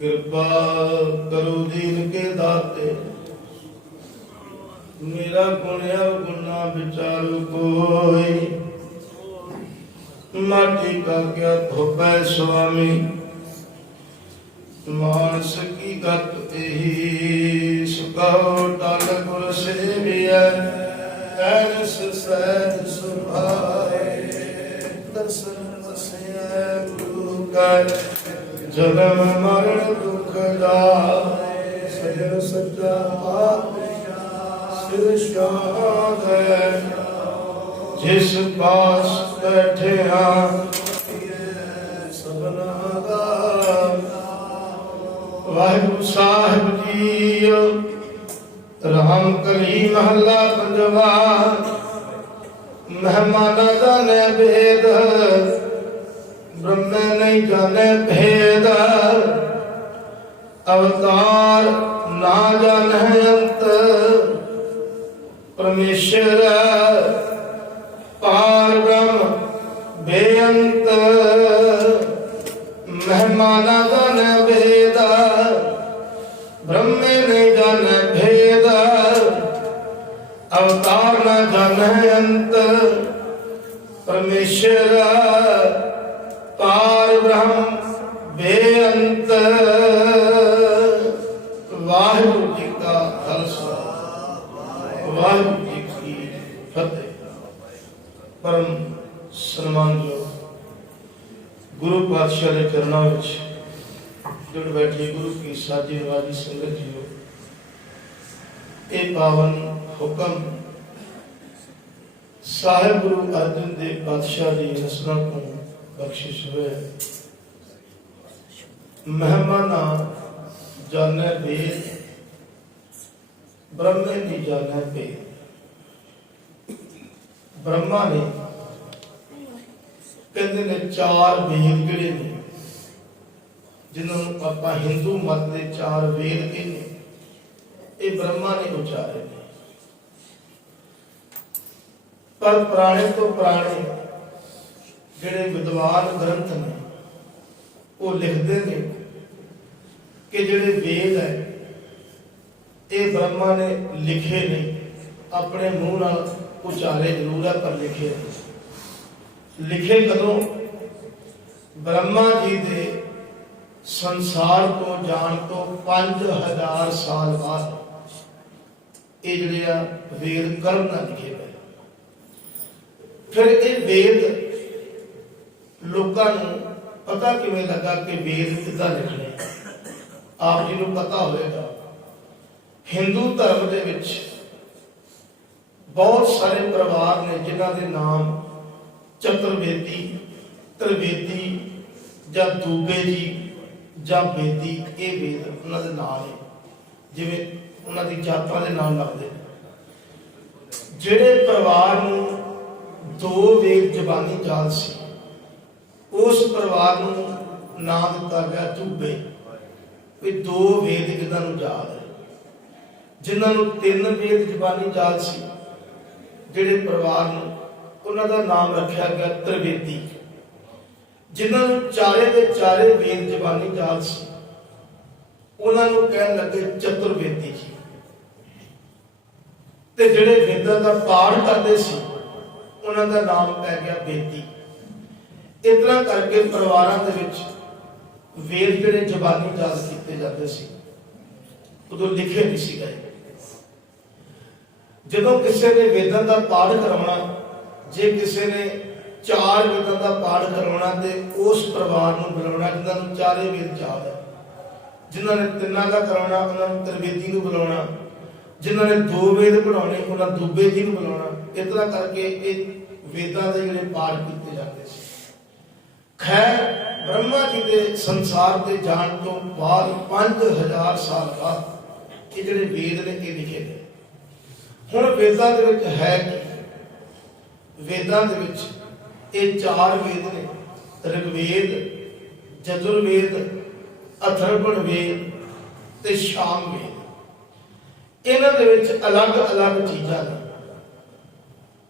कृपा करो दीन के दाते, मेरा गुण अवगुणा विचारू कोई। माटी का क्या धोपै स्वामी, मानस की गत एही। सुखाओ टाल गुर सेविया, ऐस सहज सुभाए। दर्शन बसिया गुरु का, जन्म मरण दुख दाए। सजन सच्चा सिर शाद है, जिस पास बैठे सबना दा। वाहिगुरु साहिब जी राम कली महला पंजवा। मेहमाना जाने भेद, ब्रह्म नहीं जाने भेद। अवतार ना जाने अंत, परमेश्वर पार ब्रह्म बेअंत। मेहमाना जाने भेद, ब्रह्म नहीं जाने भेद। अवतार न जाने अंत, परमेश्वर पार ब्रह्म बेअंत। वाहिगुरु जी का खालसा, वाहिगुरु जी की फतेह। परम सन्मानयोग गुरु पातशाह के चरणों में जुड़ बैठे गुरु की साजी नवाजी संगत जीओ। ये पावन हुक्म साहिब गुरु अर्जन देव पातशाह की रचना को बख्शिश हुए। मेहमाना जाने भेद, ब्रह्म की जाने भेद। ब्रह्मा ने कहते ने चार वेद किहड़े ने, जिन्होंने आपां हिंदू मत के चार वेद कहने, ये ब्रह्मा ने उचारे ने। पर पुराने तो पुराने जिहड़े विद्वान ग्रंथ ने वो लिखते हैं कि जिहड़े वेद है ये ब्रह्मा ने लिखे नहीं, अपने मुंह नाल उचारे जरूर है पर लिखे नहीं। लिखे कदों? ब्रह्मा जी दे संसार को जान तो 5000 साल बाद ये जिहड़े वेद कर्म ना लिखे गए। फिर ये वेद लोकां नूं पता किवें लगा कि वेद किद्दां लिखने? आप जी नूं पता होगा हिंदू धर्म दे विच बहुत सारे परिवार ने जिन्हां दे नाम चतुर्वेदी, त्रिवेदी या दूबे जी या बेदी, ये वेद उन्हां दे नाम है। जिवें उन्हां दी जातां दे नाम लगदे। जिहड़े परिवार नूं दो वेद जबानी याद सी, उस परिवार नूं नाम दिता गया दूबे। भी दो वेद किदां नूं याद है। जिन्हां नूं 3 वेद जबानी याद सी, जिहड़े परिवार नूं उन्हां दा नाम रखिया गया त्रिवेदी। जिन्हां नूं चारे दे चारे वेद जबानी याद सी, उन्हां नूं कहण लगे चतुर्वेदी जी। ते जिहड़े वेदां दा पाठ करदे सी, उन्हां दा नाम पै गया बेदी। इस तरह करके परिवारां दे विच वेद जिहड़े जबानी याद कीते जाते सी, उदों लिखे नहीं सी गए। जदों किसी ने वेदां दा पाठ करवाना, जे किसी ने 4 वेदां दा पाठ करवाना ते उस परिवार नूं बुलाउणा जिन्हां नूं चारे वेद याद है। जिन्हां ने 3 दा करवाना उन्हां नूं त्रिवेदी नूं बुलाउणा, जिन्हां ने 2 वेद पढ़ाउणे उन्हां दूबे जी नूं बुलाउणा। इस तरह करके ये वेदां दे जिहड़े पाठ कीते जाते सी। खैर ब्रह्मा जी दे संसार दे जाण तो बाद 5000 साल बाद ये जिहड़े वेद ने ये लिखे गए। हुण वेदां दे विच है कि वेदां दे विच ये 4 वेद ने, ऋग्वेद, यजुर्वेद, अथर्वण वेद ते शाम वेद। इन्हां दे विच अलग अलग चीज़ां ने।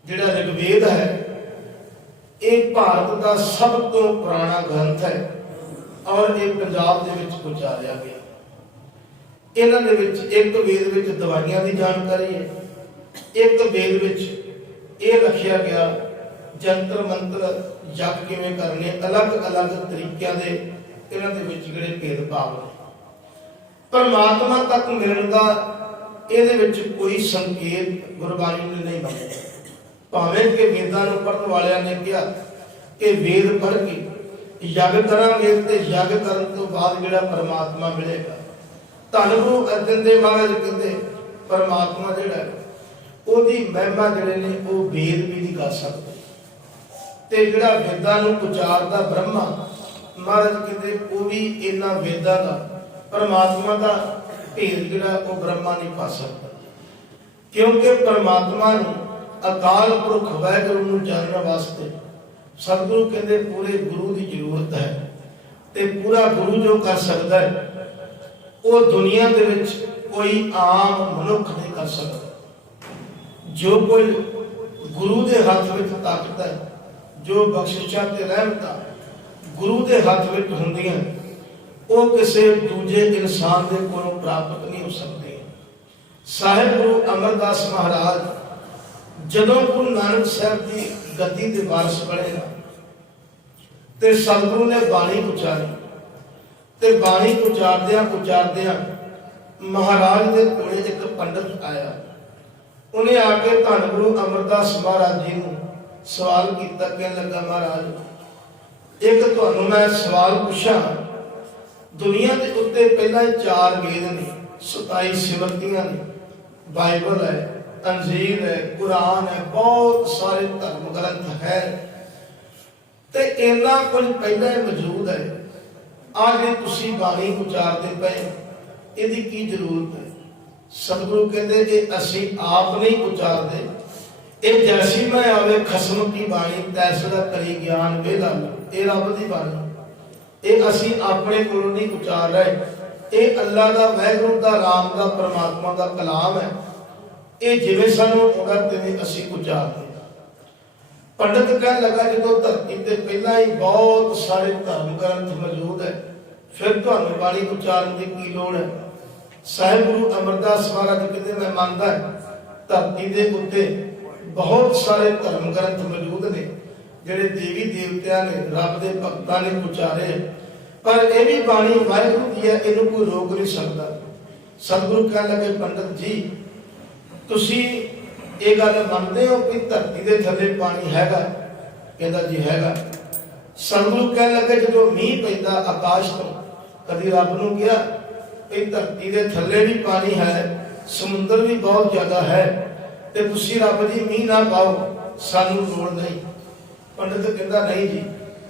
जिहड़ा ऋग्वेद है ये भारत का सब तो पुराना ग्रंथ है। और ये पंजाब दे विच उचारिया गया। इन्हां दे विच एक वेद विच दवाइयां की जानकारी है, एक वेद विच ये रखिया गया जंतर मंत्र जग किवें करने, अलग अलग तरीकों के इन्हां दे विच जिहड़े भेदभाव ने। परमात्मा तक मिलण का इहदे विच कोई संकेत गुरबाणी ने नहीं बनाया। भावें कि वेदां नूं पढ़न वालियां ने कहा कि वेद पढ़ के यग करांगे ते यग करन तो बाद जिहड़ा परमात्मा मिलेगा। धन गुरु अर्जन देव महाराज कहते परमात्मा जिहड़ा ओहदी महिमा जिहड़े ने वो वेद भी नहीं कर सकते, ते जिहड़ा वेदां नूं उचारदा ब्रह्मा महाराज कहते वो भी इन्हां वेदां दा परमात्मा का भेद जिहड़ा वो ब्रह्मा नहीं पा सकता, क्योंकि परमात्मा नूं अकाल पुरख वाहिगुरू नूं जानने वास्ते सतगुरु कहते पूरे गुरु की जरूरत है। ते पूरा गुरु जो कर सकता है वो दुनिया दे विच कोई आम मनुख नहीं कर सकता। जो कोई गुरु के हाथ में ताकत है, जो बख्शिशा ते रहमतां गुरु के हाथ में होंदियां, वो किसी दूजे इंसान के कोलों प्राप्त नहीं हो सकती। साहिब गुरु अमरदास महाराज जदों गुरु नानक साहब की गद्दी के वारिस बने ना, ते सतगुरु ने बाणी उचारी, ते बाणी उचारदियां उचारदियां महाराज के कोल एक पंडित आया। उन्हें आके धन गुरु अमरदास महाराज जी को सवाल किया, कहने लगा महाराज एक तुहानू मैं सवाल पूछा, दुनिया के उत्ते पहला 4 वेद ने, 27 सिमरतियां ने, बाइबल है, अंजीर है, कुरान है, बहुत सारे धर्म ग्रंथ है, ते इन्ना कुछ पहला मौजूद है। आज ये तुसी बाणी उचारते पे इहदी की जरूरत है? सतगुरु कहते ये असी आप नहीं उचारते, ये जैसी मैं आवे खसम की बाणी तैसरा करी ज्ञान वेला, ये रब की बाणी, ये असी अपने कोलों नहीं उचार रहे, ये अल्लाह का वाहिगुरू का राम का परमात्मा का कलाम है। ये जिवें सानू आउंदा तिवें असी उचारते। पंडित कहने लगा जो धरती ते पहला ही बहुत सारे धर्म ग्रंथ मौजूद है, फिर तुहानू बाणी उचारन की की लोड़ है? साहिब गुरु अमरदास महाराज कहते मैं मानता है धरती के उत्ते बहुत सारे धर्म ग्रंथ मौजूद ने जिहड़े देवी देवतियां ने रब दे भगतां ने उचारे, पर यह भी बाणी वाहिगुरू दी है, इहनूं कोई रोक नहीं सकता। सतगुरु कहने लगे पंडित जी तुसी ये गल मानते हो कि धरती के थले पानी हैगा? कहता जी हैगा। सतगुरु कहने लगे जो मीह पैंदा आकाश तो कभी रब नूं कहा कि धरती के थले भी पानी है, समुद्र भी बहुत ज्यादा है, ते तुसी रब जी मीह ना पाओ, सानू लोड़ नहीं? पंडित कहता नहीं जी,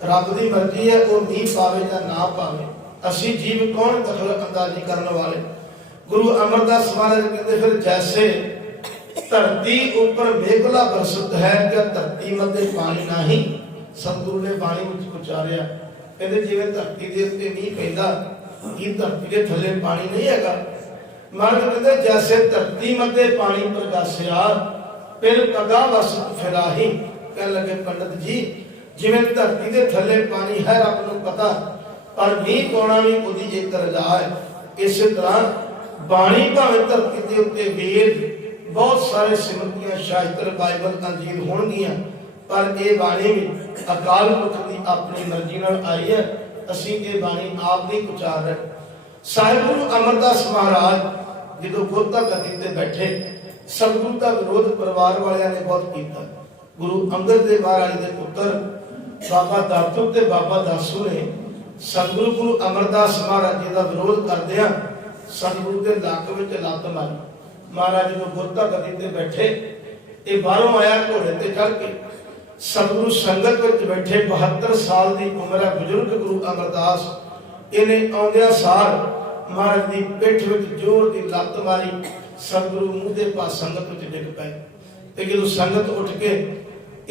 रब की मर्जी है वो मीह पावे या ना पावे, असी जीव कौन दखल अंदाजी करने वाले? गुरु अमरदास महाराज कहते फिर जैसे धरती ऊपर मेघला बरसत है क्या धरती मध्य पानी नहीं? सतगुरु ने बाणी में उचारिया, कहते जिवें धरती के उत्ते मीह पैंदा की धरती के थले पानी नहीं हैगा? महाराज कहते जैसे धरती मध्य पानी प्रकाशया फिर पगा वसत फिराही। कहने लगे पंडित जी जिवें धरती के थले पानी है रब नूं पता, पर मीह पाउणा भी उहदी एक रजा है। इस तरह बाणी भावें धरती के उत्ते वेद बहुत सारे सिमरतियां शास्त्र बाइबल अंजीर होणगियां, पर यह बाणी भी अकाल पुरख की अपनी मर्जी नाल आई है, असीं ये बाणी आप नहीं उचार रहे। साहिब गुरु अमरदास महाराज जो गुरता गद्दी ते बैठे, सतगुरु का विरोध परिवार वालियां ने बहुत किया। गुरु अंगद देव महाराज के पुत्र बाबा दातू ते बाबा दासू ने सतगुरु गुरु अमरदास महाराज जी का विरोध करदियां सतगुरु के लक विच लत मारी। महाराज जो गुरता गद्दी ते बैठे, ये बाहरों आया घोड़े ते चढ़ के, सतगुरु संगत विच बैठे, 72 साल की उम्र है बुजुर्ग गुरु अमरदास, इन्हें आउंदियां सार महाराज की पिठ विच जोर की लत मारी, सतगुरु मुंह के पास संगत विच डिग पए। ते जदों संगत उठ के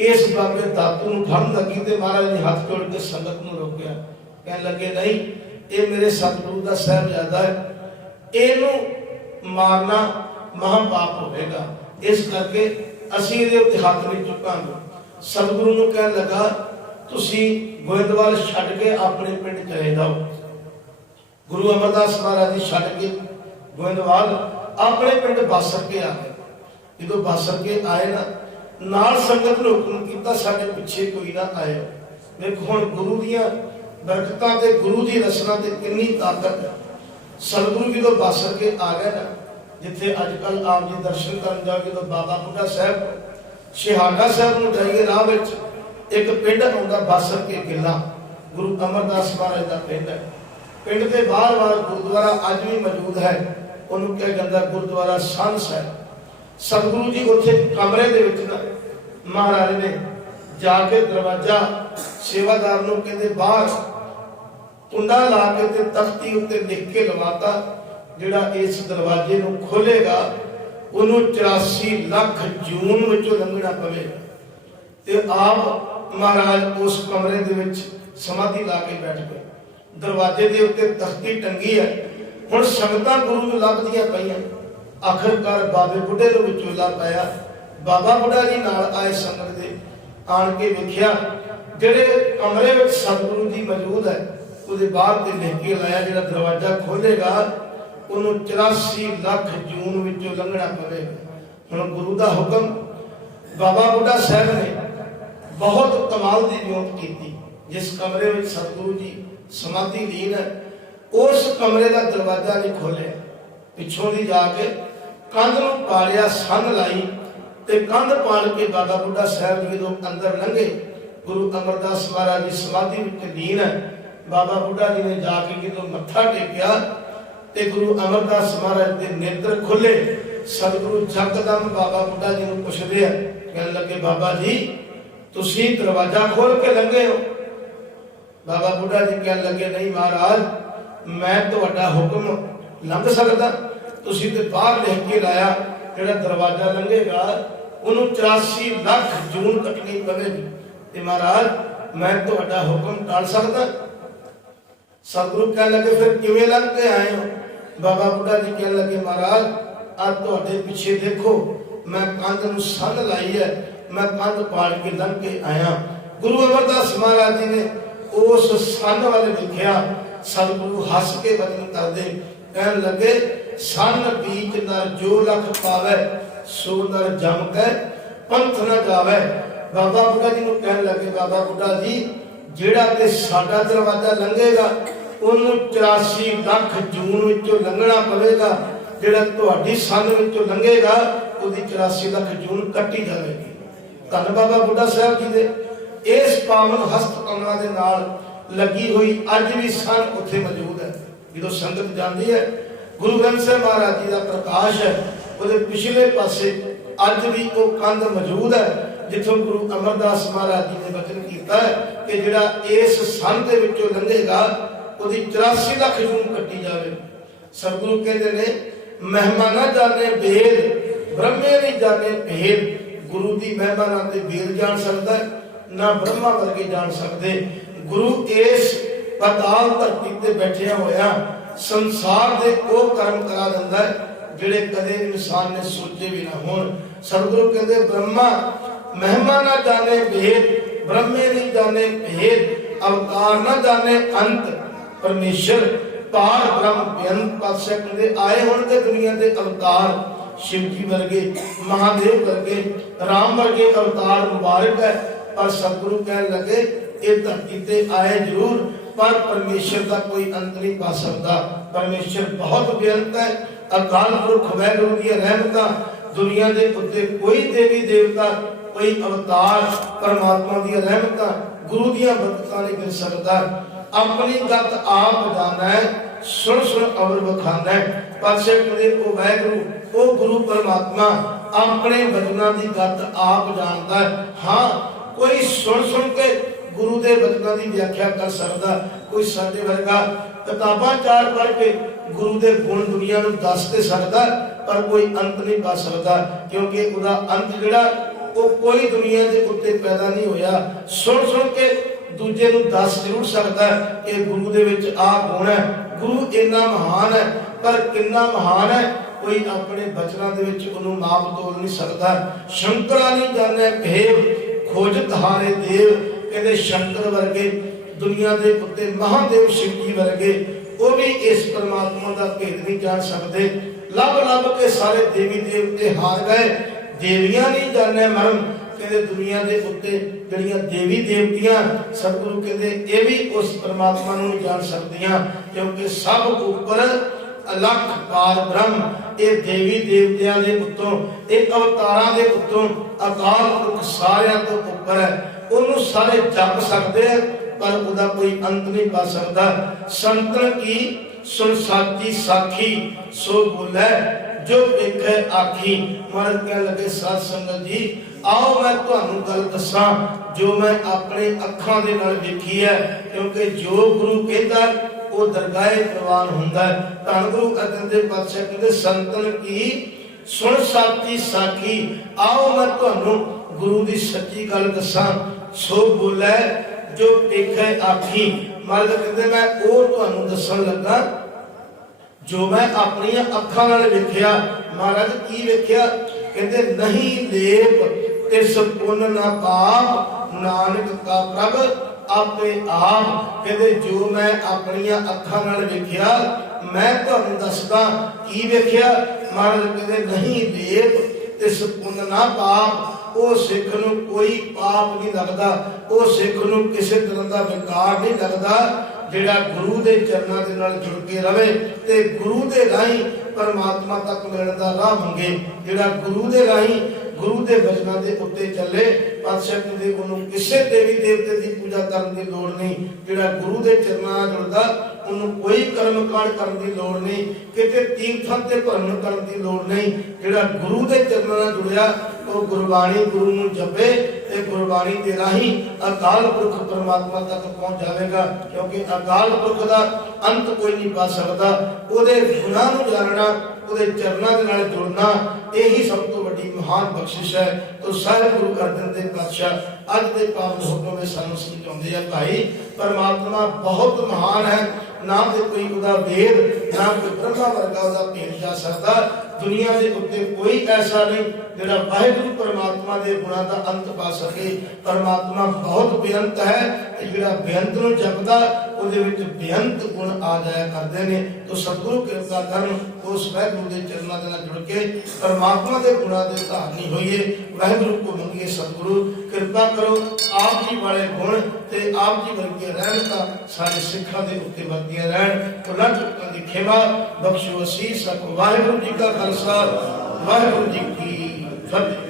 इस बाबे दातू नूं फड़न लगी ते महाराज ने हाथ जोड़ के संगत नूं रोकिया, कहने लगे नहीं ये मेरे सतगुरु का साहिबजादा है, इहनूं मारना महापाप होगा, इस करके असीं इहदे उत्ते हत्थ नहीं चुकांगे। सतगुरु नूं कहण लगा तुसीं गोइंदवाल छड्ड के अपने पिंड चले जाओ। गुरु अमरदास महाराज जी छड्ड के गोइंदवाल अपने पिंड बासर के आ गए। जो बासर के आए ना, नाल संगत ने हुक्म किया साडे पिछे कोई ना आए। देखो हुण गुरु दियां बरकतां ते गुरु दी रसना ते कितनी ताकत है। सतगुरु जो बासर के आ गए ना, जिथे अजकल आप जी दर्शन करन जाओगे तो बाबा बुढ़ा साहब शहादा साहब नूं जाइए राह विच एक पिंड आउंदा बासर के किला, गुरु अमरदास महाराज का पिंड है। पिंड के बाहर बाहर गुरुद्वारा अज भी मौजूद है, उन्होंने कहा जाता गुरुद्वारा संन साहिब। सतगुरु जी उत्थे कमरे दे विच ना महाराज ने जाके दरवाजा सेवादार नूं कहंदे बाहर कुंडा ला के ते तख्ती उत्ते लिख के लवाता, जिहड़ा इस दरवाजे नूं खोलेगा उन्होंने 84 लाख जून विचों लंघना पवेगा। ते आप महाराज उस कमरे दे विच समाधि ला के बैठ गए। दरवाजे दे उत्ते तख्ती टंगी है। हुण संगतां गुरु नूं लभदियां पईआं। आखिरकार बाबे बुढ़े नूं विचोला पाया। बाबा बुढ़ा जी नाल आए संगत दे आण के वेखिया जिहड़े कमरे विच सतगुरु जी मौजूद है, ਉਹਦੇ ਬਾਹਰ ਤੇ ਲਿਖ ਕੇ ਲਾਇਆ ਜਿਹੜਾ ਦਰਵਾਜ਼ਾ ਖੋਲੇਗਾ ਉਹਨੂੰ 84 ਲੱਖ ਜੂਨ ਵਿੱਚੋਂ ਲੰਘਣਾ ਪਵੇਗਾ। ਹੁਣ ਗੁਰੂ ਦਾ ਹੁਕਮ ਬਾਬਾ ਬੁੱਢਾ ਸਾਹਿਬ ਨੇ ਬਹੁਤ ਕਮਾਲ ਦੀ ਵਿਉਂਤ ਕੀਤੀ। ਜਿਸ ਕਮਰੇ ਵਿੱਚ ਸਤਿਗੁਰੂ ਜੀ ਸਮਾਧੀ ਲੀਨ ਹੈ, ਉਸ ਕਮਰੇ ਦਾ ਦਰਵਾਜ਼ਾ ਨਹੀਂ ਖੋਲਿਆ। ਪਿੱਛੋਂ ਦੀ ਜਾ ਕੇ ਕੰਧ ਨੂੰ ਪਾੜਿਆ, ਸੰਨ ਲਾਈ ਤੇ ਕੰਧ ਪਾੜ ਕੇ ਬਾਬਾ ਬੁੱਢਾ ਸਾਹਿਬ ਜਦੋਂ ਅੰਦਰ ਲੰਘੇ, ਗੁਰੂ ਅਮਰਦਾਸ ਮਹਾਰਾਜ ਦੀ ਸਮਾਧੀ ਵਿੱਚ ਲੀਨ ਹੈ। बाबा बुढ़ा जी ने जाके जो मत्था टेकिया ते गुरु अमरदास महाराज के नेत्र खुले। सतगुरु जकदम बाबा बुढ़ा जी को पुछदे आ, कहने लगे बाबा जी तुसी दरवाजा खोल के लंघे हो? बाबा बुढ़ा जी कहने लगे नहीं महाराज मैं तुहाडा हुक्म लंघ सकदा, तुसी ते बाहर लिख के लाया जेड़ा दरवाजा लंघेगा उन्होंने 84 लाख जून कटनी पवेगी ते महाराज मैं तुहाडा हुक्म टाल सकदा? सतगुरु कहने लगे फिर किवें लंघ के आए हो? बाबा बुढ़ा जी कहने लगे महाराज आज तुहाडे पीछे देखो मैं कंध नूं संन लाई है, मैं कंध पाड़ के लंघ के आया। गुरु अमरदास महाराज जी ने उस संन वाले देखिया। सतगुरु हस के वचन करदे कहने लगे संन बीच नर जो लख पावे सो नर जम के पंथ न जावे। बाबा बुढ़ा जी नूं कहने लगे बाबा बुढ़ा जी जेड़ा ते साडा दरवाजा लंघेगा उन्होंने 84 लाख जून विचों लंघना पवेगा, जेड़ा तुहाडी संन विचों लंघेगा उहदी 84 लाख जून कट्टी जाएगी। धन बाबा बुढ़ा साहब जी दे इस पावन हस्त कमलों के नाल लगी हुई अज भी संन उत्थे मौजूद है। जो संगत जाती है गुरु ग्रंथ साहिब महाराज जी का प्रकाश है, उहदे पिछले पासे अज भी वो कंध मौजूद है जिथों गुरु अमरदास महाराज जी ने वचन किया है कि जिहड़ा इस संन दे विचों लंघेगा उहदी 84 लाख जून कट्टी जावे। सतगुरु कहते ने महिमा ना जाने भेद ब्रह्मे नहीं जाने भेद। गुरु की महिमा ना ते भेद जान सकता है ना ब्रह्मा वर्गे जान सकते। गुरु इस पाताल धरती ते बैठिया होया संसार दे वो कर्म करा दिंदा है जिहड़े कदे इंसान ने सोचे भी ना होण। सतगुरु कहते ब्रह्मा महिमा ना जाने भेद ब्रह्मे नहीं जाने भेद अवतार ना जाने अंत। परमेश्वर पार ब्रह्म बेअंत पातशाह कहते आए होंगे दुनिया के अवतार शिव जी वर्गे महादेव वर्गे राम वर्गे अवतार मुबारक है। पर सतगुरु कहने लगे ये धरती ते आए जरूर पर परमेश्वर का कोई अंत नहीं पा सकता। परमेश्वर बहुत बेअंत है। अकाल पुरख वाहिगुरू दी रहमत दुनिया के उत्ते कोई देवी देवता कोई अवतार परमात्मा दी रहमत गुरु दी बरकतां नहीं मिल सकता। अपनी गत आप जाना है सुन सुन अवर बखाना है। पातशाह कहते ओ वाहिगुरू ओ गुरु परमात्मा अपने वचनों की गत आप जानता है। हाँ कोई सुन सुन के गुरु के वचनों की व्याख्या कर सकता, कोई साडे वर्गा किताबां चार पढ़ के गुरु के गुण दुनिया नूं दस दे सकता पर कोई अंत नहीं पा सकता क्योंकि उहदा अंत जिहड़ा वो कोई दुनिया के उत्ते पैदा नहीं होया। सुन सुन के दूजे नूं दस जरूर सकता है कि गुरु दे विच आ गुण है। गुरु इन्ना महान है पर कितना महान है कोई अपने बचनों दे विच उहनूं माप तोल नहीं सकता। शंकरा नहीं जाने भेद खोजत हारे देव कहते शंकर वर्गे दुनिया के उत्ते महादेव शिव जी वर्गे वो भी इस परमात्मा का भेद नहीं जान सकते। लब लब के सारे देवी देवते हार गए, देवियां नहीं जाने मरम। कहते दुनिया के उत्ते जड़ियां देवी देवतियां सतगुरु कहते ये भी उस परमात्मा नूं नहीं जान सकदियां, क्योंकि सब ऊपर अलख पार ब्रह्म ये देवी देवतियां दे उत्तों एक अवतारां दे उत्तों अकाल पुरख सारियां तो ऊपर है। उन्होंने सारे जप सकते हैं पर उदा कोई अंत नहीं पा सकता। संतन की सुन साची साखी सो बोले जो देखे आखी। महाराज कहने लगे साध संगत जी आओ मैं तुहानू गल दसा जो मैं अपने अखां दे नाल वेखी है, क्योंकि जो गुरु कहता वो दरगाहे प्रवान हुंदा है। धन गुरु अर्जन देव पातशाह कहते संतन की सुन साची साखी आओ मैं तुहानू गुरु दी सच्ची गल दसा सो बोले जो देखे आखी। महाराज कहते मैं वो तुहानू दसन लगा जो मैं अपनी अखां नाल वेखिया। महाराज की वेखिया? कहते नहीं लेप तिस पुन ना पाप नानक का प्रभ आपे आप। कहते जो मैं अपनी अखां नाल वेखिया मैं तुहानू दसदा की वेखिया। महाराज कहते नहीं लेप तिस पुन ना पाप। वो सिख नूं कोई पाप नहीं लगता, वो सिख नूं किसी तरह का विकार नहीं लगता जिहड़ा गुरु दे चरनां दे नाल जुड़ के रवे ते गुरु दे राहीं परमात्मा तक मिलण दा राह मंगे। जिहड़ा गुरु दे राहीं गुरु दे वचनां दे उत्ते चले पातशाह कहंदे उहनूं किसी देवी देवते दी पूजा करन दी लोड़ नहीं। जिहड़ा गुरु दे चरनां नाल जुड़दा उहनूं कोई कर्म कांड करन दी लोड़ नहीं, किते तीर्थां ते भरम करन दी लोड़ नहीं। जिहड़ा गुरु दे चरनां नाल जुड़िया तो गुरबाणी गुरु नूं जपे ते गुरबाणी दे राहीं अकाल पुरख परमात्मा तक पहुंच जाएगा, क्योंकि अकाल पुरख दा अंत कोई नहीं पा सकता। ओदे गुनाह नूं जानना ओदे चरनां दे नाल जुड़ना यही सब तो बड़ी महान बख्शिश है। तो सारे गुरु अर्जन देव पातशाह अज दे पावन हुक्म में सानू समझाउंदे आ भाई परमात्मा बहुत महान है, ना ते कोई उदा वेद ना कोई ब्रह्मा वर्गा उदा भेद जा सकता। दुनिया के उत्ते कोई ऐसा नहीं जिहड़ा वाहिगुरू परमात्मा के गुणां दा अंत पा सके। परमात्मा बहुत बेअंत है, जिहड़ा बेअंत नूं जपदा उहदे विच बेअंत गुण आ जाया करदे ने। तो सतगुरु कृपा करन उस वाहिगुरू दे चरनां दे नाल जुड़ के परमात्मा के गुणां दे धारनी होइए। वाहिगुरू को मंगिए सतगुरु कृपा करो आप जी वाले गुण ते आप जी वर्गे रहमतां सारे सिखां दे उत्ते वरदियां रहण। भुलां चुकां दी खेमा बख्शो असीस। वाहिगुरू जी का खालसा वाहिगुरू जी की फतेह।